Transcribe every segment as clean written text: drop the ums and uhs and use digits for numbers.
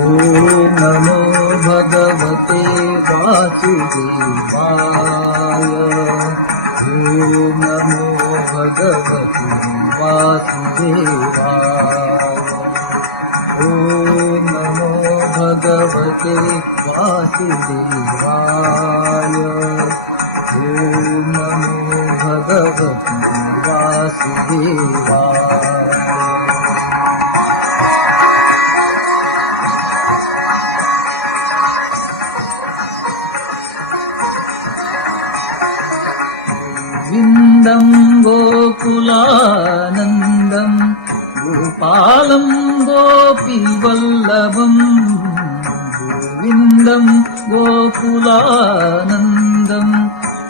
नमो भगवते वासुदेवाय। नमो भगवते वासुदेवाय। नमो भगवते वासुदेवाय। नमो भगवते वासुदेवाय। गोविन्दं गोकुलानन्दं गोपालं गोपीवल्लभं। गोविन्दं गोकुलानन्दं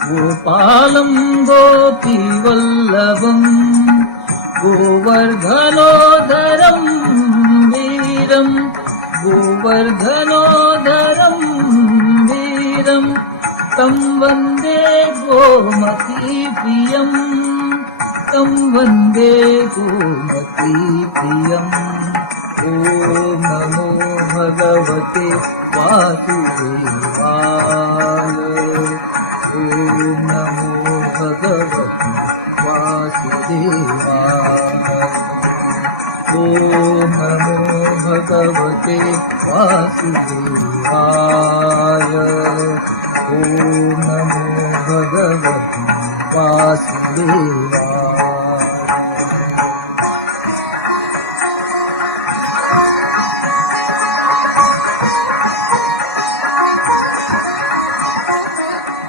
गोपालं गोपीवल्लभं। गोवर्धनोदरं वीरं गोवर्धनोदरं वीरं तं वन्दे गोमतीप्रियं। तं वन्दे गोमतीप्रियम्। ॐ नमो भगवते वासुदेवाय। ॐ नमो भगवते वासुदेवाय। ॐ नमो भगवते वासुदेवाय। ॐ नमो भगवते वासुदेवाय।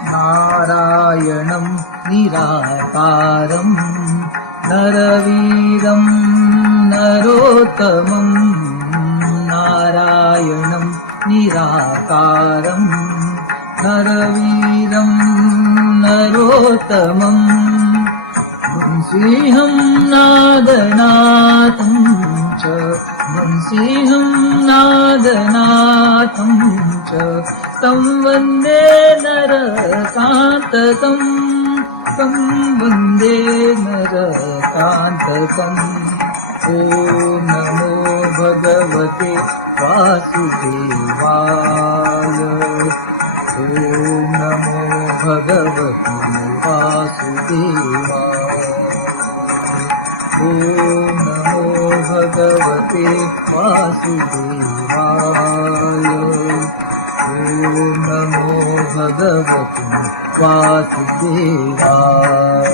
नारायणं निराकारं नरवीरं नरोत्तमं। नारायणं निराकारं नरवीरं नरोत्तमं। वंशीहं नादनाथं च वंशीहं नादनाथं च तं वन्दे नरकान्तकं। तं वन्दे नरकान्तकम्। ॐ नमो भगवते वासुदेवाय। ॐ नमो भगवते वासुदेवाय। ॐ नमो भगवते वासुदेवाय। ॐ नमो भगवते वासुदेवाय।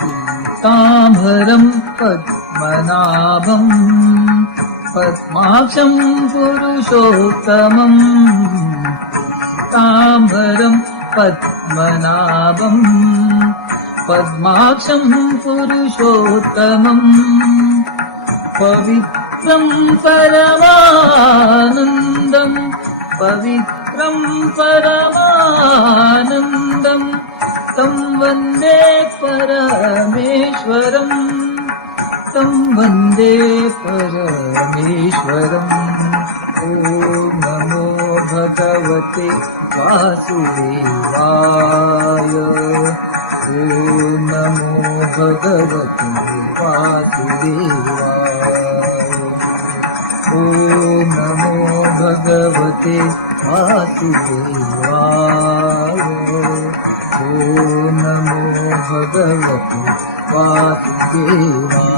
पीताम्बरं पद्मनाभं पद्माक्षं पुरुषोत्तमं। पीताम्बरं पद्मनाभं पद्माक्षं पुरुषोत्तमं। पवित्रं परमानन्दं पवित्रं परमानन्दं तं वन्दे परमेश्वरं। तं वन्दे परमेश्वरम्। ॐ नमो भगवते वासुदेवाय। ॐ नमो भगवते वासुदेवाय। ॐ नमो भगवते वासुदेवाय। ॐ नमो भगवते वासुदेवाय।